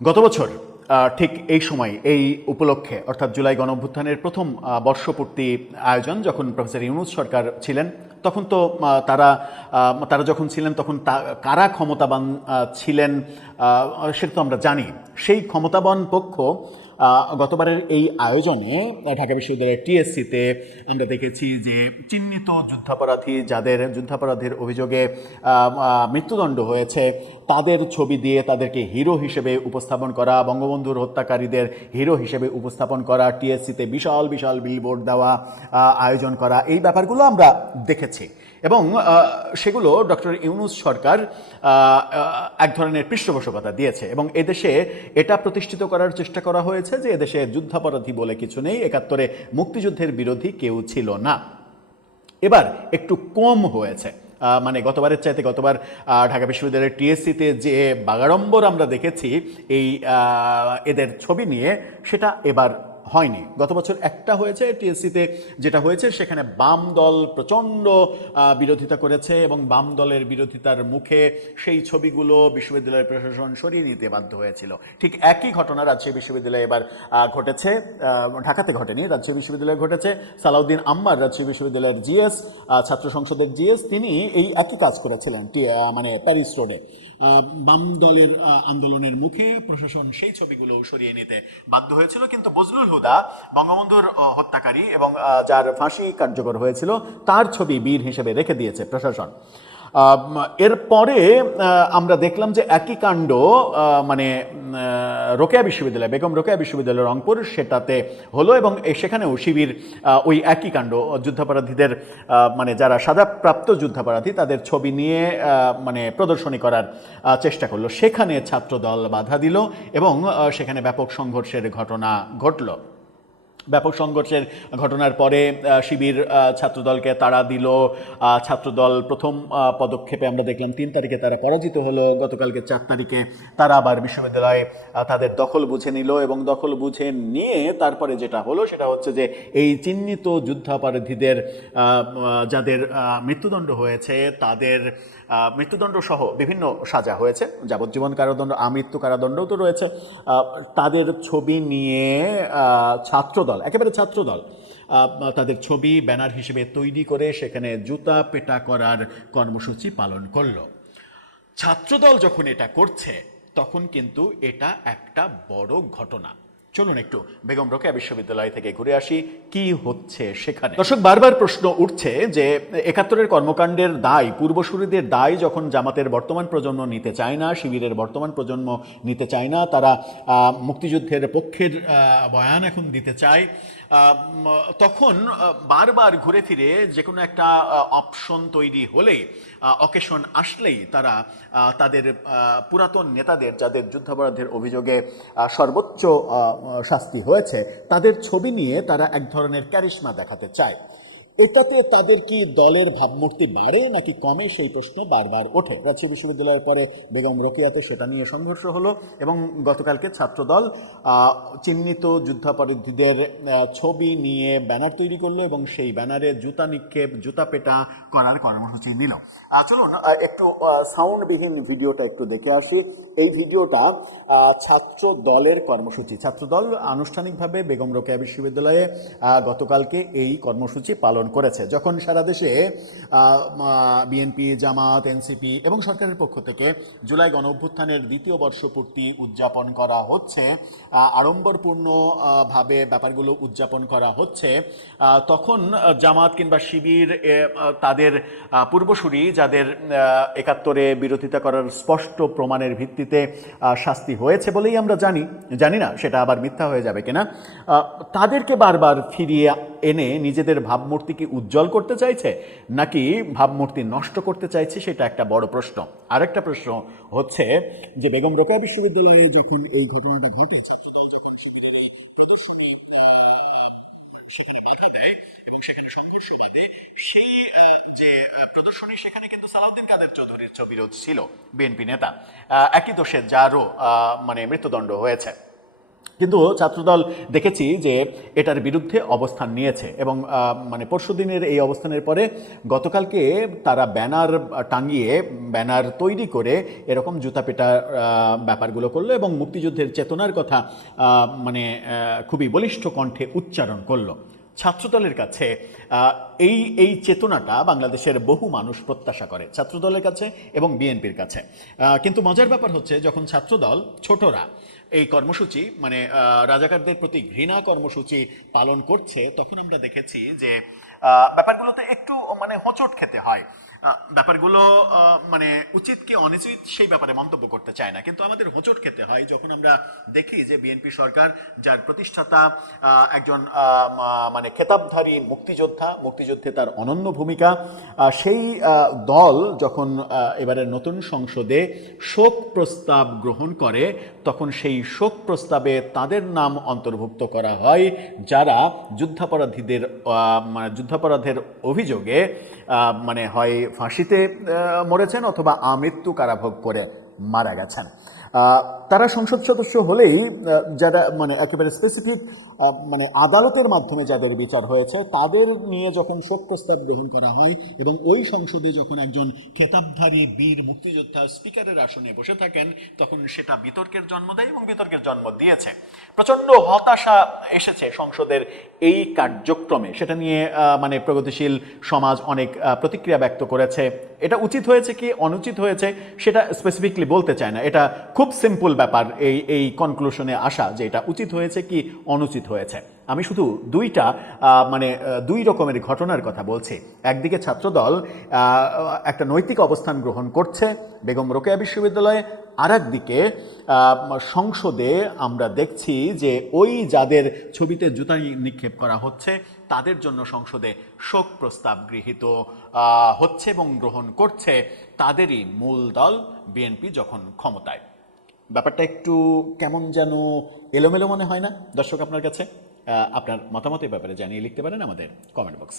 গত বছর ঠিক এই সময় এই উপলক্ষে অর্থাৎ জুলাই গণঅভ্যুত্থানের প্রথম বর্ষপূর্তি আয়োজন যখন প্রফেসর ইউনূস সরকার ছিলেন, তখন তো তারা যখন ছিলেন তখন কারা ক্ষমতাবান ছিলেন সেটা তো আমরা জানি। সেই ক্ষমতাবান পক্ষ গতবারের এই আয়োজনে ঢাকা বিশ্ববিদ্যালয়ের টিএসসিতে আমরা দেখেছি যে চিহ্নিত যুদ্ধাপরাধী, যাদের যুদ্ধাপরাধের অভিযোগে মৃত্যুদণ্ড হয়েছে, তাদের ছবি দিয়ে তাদেরকে হিরো হিসেবে উপস্থাপন করা, বঙ্গবন্ধুর হত্যাকারীদের হিরো হিসেবে উপস্থাপন করা, টিএসসিতে বিশাল বিশাল বিলবোর্ড দেওয়া, আয়োজন করা, এই ব্যাপারগুলো আমরা দেখেছি। এবং সেগুলো ডক্টর ইউনূস সরকার এক ধরনের পৃষ্ঠপোষকতা দিয়েছে এবং এদেশে এটা প্রতিষ্ঠিত করার চেষ্টা করা হয়েছে যে এদেশে যুদ্ধাপরাধী বলে কিছু নেই, ৭১-এ মুক্তিযুদ্ধের বিরোধী কেউ ছিল না। এবার একটু কম হয়েছে, মানে গতবারের চাইতে গতবার ঢাকা বিশ্ববিদ্যালয়ের টিএসসিতে যে বাগাড়ম্বর আমরা দেখেছি এই এদের ছবি নিয়ে, সেটা এবার হয়নি। গত বছর একটা হয়েছে টিএসসিতে, যেটা হয়েছে সেখানে বাম দল প্রচণ্ড বিরোধিতা করেছে এবং বাম দলের বিরোধিতার মুখে সেই ছবিগুলো বিশ্ববিদ্যালয়ের প্রশাসন সরিয়ে নিতে বাধ্য হয়েছিল। ঠিক একই ঘটনা রাজশাহী বিশ্ববিদ্যালয়ে এবার ঘটেছে, ঢাকাতে ঘটেনি, রাজশাহী বিশ্ববিদ্যালয়ে ঘটেছে। সালাউদ্দিন আম্মার রাজশাহী বিশ্ববিদ্যালয়ের জিএস, ছাত্র সংসদের জিএস, তিনি এই একই কাজ করেছিলেন মানে প্যারিস রোডে। বাম দলের আন্দোলনের মুখে প্রশাসন সেই ছবিগুলো সরিয়ে নিতে বাধ্য হয়েছিল, কিন্তু বজলুল হুদা, বঙ্গবন্ধুর হত্যাকারী এবং যার ফাঁসি কার্যকর হয়েছিল, তার ছবি বীর হিসেবে রেখে দিয়েছে প্রশাসন। এরপরে আমরা দেখলাম যে একই কাণ্ড মানে রোকেয়া বিশ্ববিদ্যালয়, বেগম রোকেয়া বিশ্ববিদ্যালয় রংপুর, সেটাতে হলো এবং সেখানেও শিবির ওই একই কাণ্ড, যুদ্ধাপরাধীদের মানে যারা সাজাপ্রাপ্ত যুদ্ধাপরাধী তাদের ছবি নিয়ে মানে প্রদর্শনী করার চেষ্টা করলো। সেখানে ছাত্রদল বাধা দিল এবং সেখানে ব্যাপক সংঘর্ষের ঘটনা ঘটল। ব্যাপক সংঘর্ষের ঘটনার পরে শিবির ছাত্রদলকে তাড়া দিল। ছাত্রদল প্রথম পদক্ষেপে আমরা দেখলাম ৩ তারিখে তারা পরাজিত হলো। গতকালকে ৪ তারিখে তারা আবার বিশ্ববিদ্যালয়ে তাদের দখল বুঝে নিল এবং দখল বুঝে নিয়ে তারপরে যেটা হলো সেটা হচ্ছে যে এই চিহ্নিত যুদ্ধাপরাধীদের যাদের মৃত্যুদণ্ড হয়েছে তাদের মৃত্যুদণ্ড সহ বিভিন্ন সাজা হয়েছে, যাবজ্জীবন কারাদণ্ড, আমৃত্যু কারাদণ্ডও তো রয়েছে, তাদের ছবি নিয়ে ছাত্রদল, একেবারে ছাত্রদল, তাদের ছবি ব্যানার হিসেবে তৈরি করে সেখানে জুতা পেটা করার কর্মসূচি পালন করলো। ছাত্রদল যখন এটা করছে তখন কিন্তু এটা একটা বড় ঘটনা। চলুন একটু বেগম রোকেয়া বিশ্ববিদ্যালয় থেকে ঘুরে আসি কি হচ্ছে সেখানে। দর্শক, বারবার প্রশ্ন উঠছে যে ৭১-এর কর্মকাণ্ডের দায়, পূর্বসূরিদের দায় যখন জামাতের বর্তমান প্রজন্ম নিতে চায় না, শিবিরের বর্তমান প্রজন্ম নিতে চায় না, তারা মুক্তিযুদ্ধের পক্ষের বয়ান এখন দিতে চায়, তখন বারবার ঘুরে ফিরে যে কোনো একটা অপশন তৈরি হলেই, অকেশন আসলেই তারা তাদের পুরাতন নেতাদের, যাদের যুদ্ধাপরাধের অভিযোগে সর্বোচ্চ শাস্তি হয়েছে, তাদের ছবি নিয়ে তারা এক ধরনের ক্যারিশমা দেখাতে চায়। এটাতে তাদের কি দলের ভাবমূর্তি বাড়ে নাকি কমে, সেই প্রশ্ন বারবার ওঠে। রাজশাহী বিশ্ববিদ্যালয়ের পরে বেগম রোকেয়াতে সেটা নিয়ে সংঘর্ষ হলো এবং গতকালকে ছাত্রদল চিহ্নিত যুদ্ধাপরাধীদের ছবি নিয়ে ব্যানার তৈরি করলো এবং সেই ব্যানারে জুতা নিক্ষেপ, জুতা পেটা করার কর্মসূচি নিল। চলুন একটু সাউন্ডবিহীন ভিডিওটা একটু দেখে আসি। এই ভিডিওটা ছাত্র দলের কর্মসূচি। ছাত্রদল আনুষ্ঠানিকভাবে বেগম রোকেয়া বিশ্ববিদ্যালয়ে গতকালকে এই কর্মসূচি পালন করেছে। যখন সারা দেশে বিএনপি, জামাত, এনসিপি এবং সরকারের পক্ষ থেকে জুলাই গণঅভ্যুত্থানের দ্বিতীয় বর্ষপূর্তি উদযাপন করা হচ্ছে, আড়ম্বরপূর্ণভাবে ব্যাপারগুলো উদযাপন করা হচ্ছে, তখন জামাত কিংবা শিবির তাদের পূর্বসূরি, যাদের ৭১-এ বিরোধিতা করার স্পষ্ট প্রমাণের ভিত্তিতে শাস্তি হয়েছে বলেই আমরা জানি না সেটা আবার মিথ্যা হয়ে যাবে কিনা, তাদেরকে বারবার ফিরিয়ে এনে নিজেদের ভাবমূর্তিকে উজ্জ্বল করতে চাইছে নাকি ভাবমূর্তি নষ্ট করতে চাইছে, সেটা একটা বড় প্রশ্ন। আরেকটা প্রশ্ন হচ্ছে যে বেগম রোকেয়া বিশ্ববিদ্যালয়ে যখন এই ঘটনাটা ঘটে, ছাত্রদল যখন শিবিরের এই প্রদর্শনী সেখানে বাধা দেয় এবং সেখানে সংঘর্ষ বাঁধে, সেই যে প্রদর্শনী, সেখানে কিন্তু সালাউদ্দিন কাদের চৌধুরীর ছবিরোধ ছিল, বিএনপি নেতা, একই দোষে যারও মানে মৃত্যুদণ্ড হয়েছে। কিন্তু ছাত্রদল দেখেছি যে এটার বিরুদ্ধে অবস্থান নিয়েছে এবং মানে পরশুদিনের এই অবস্থানের পরে গতকালকে তারা ব্যানার টাঙিয়ে ব্যানার তৈরি করে এরকম জুতাপেটা ব্যাপারগুলো করলো এবং মুক্তিযুদ্ধের চেতনার কথা মানে খুবই বলিষ্ঠ কণ্ঠে উচ্চারণ করলো। ছাত্রদলের কাছে এই চেতনাটা বাংলাদেশের বহু মানুষ প্রত্যাশা করে, ছাত্রদলের কাছে এবং বিএনপির কাছে। কিন্তু মজার ব্যাপার হচ্ছে যখন ছাত্রদল ছোটরা এই কর্মসূচি মানে রাজাকারদের প্রতি ঘৃণা কর্মসূচি পালন করছে, তখন আমরা দেখেছি যে ব্যাপারগুলোতে একটু মানে হোঁচট খেতে হয়। ব্যাপারগুলো মানে উচিত কি অনুচিত সেই ব্যাপারে মন্তব্য করতে চায় না, কিন্তু আমাদের হোঁচট খেতে হয় যখন আমরা দেখি যে বিএনপি সরকার, যার প্রতিষ্ঠাতা একজন মানে খেতাবধারী মুক্তিযুদ্ধে তার অনন্য ভূমিকা, সেই দল যখন এবারের নতুন সংসদে শোক প্রস্তাব গ্রহণ করে, তখন সেই শোক প্রস্তাবে তাদের নাম অন্তর্ভুক্ত করা হয় যারা যুদ্ধাপরাধের অভিযোগে মানে হয় ফাঁসিতে মরেছেন অথবা আমৃত্যু কারাভোগ করে মারা গেছেন। তারা সংসদ সদস্য হলেই যারা মানে একেবারে স্পেসিফিক মানে আদালতের মাধ্যমে যাদের বিচার হয়েছে তাদের নিয়ে যখন শোক প্রস্তাব গ্রহণ করা হয় এবং ওই সংসদে যখন একজন খেতাবধারী বীর মুক্তিযোদ্ধা স্পিকারের আসনে বসে থাকেন, তখন সেটা বিতর্কের জন্ম দেয় এবং বিতর্কের জন্ম দিয়েছে। প্রচণ্ড হতাশা এসেছে সংসদের এই কার্যক্রমে, সেটা নিয়ে মানে প্রগতিশীল সমাজ অনেক প্রতিক্রিয়া ব্যক্ত করেছে। এটা উচিত হয়েছে কি অনুচিত হয়েছে সেটা স্পেসিফিকলি বলতে চায় না, এটা খুব সিম্পল ব্যাপার এই কনক্লুশনে আসা যে এটা উচিত হয়েছে কি অনুচিত হয়েছে। আমি শুধু মানে দুই রকমের ঘটনার কথা বলছি। একদিকে ছাত্রদল একটা নৈতিক অবস্থান গ্রহণ করছে বেগম রোকেয়া বিশ্ববিদ্যালয়ে, আর একদিকে সংসদে আমরা দেখছি যে ওই যাদের ছবিতে জুতা নিক্ষেপ করা হচ্ছে তাদের জন্য সংসদে শোক প্রস্তাব গৃহীত হচ্ছে এবং গ্রহণ করছে তাদেরই মূল দল বিএনপি যখন ক্ষমতায়। ব্যাপারটা একটু কেমন যেন এলোমেলো মনে হয় না দর্শক আপনার কাছে? আপনার মতামতের ব্যাপারে জানিয়ে লিখতে পারেন আমাদের কমেন্ট বক্সে।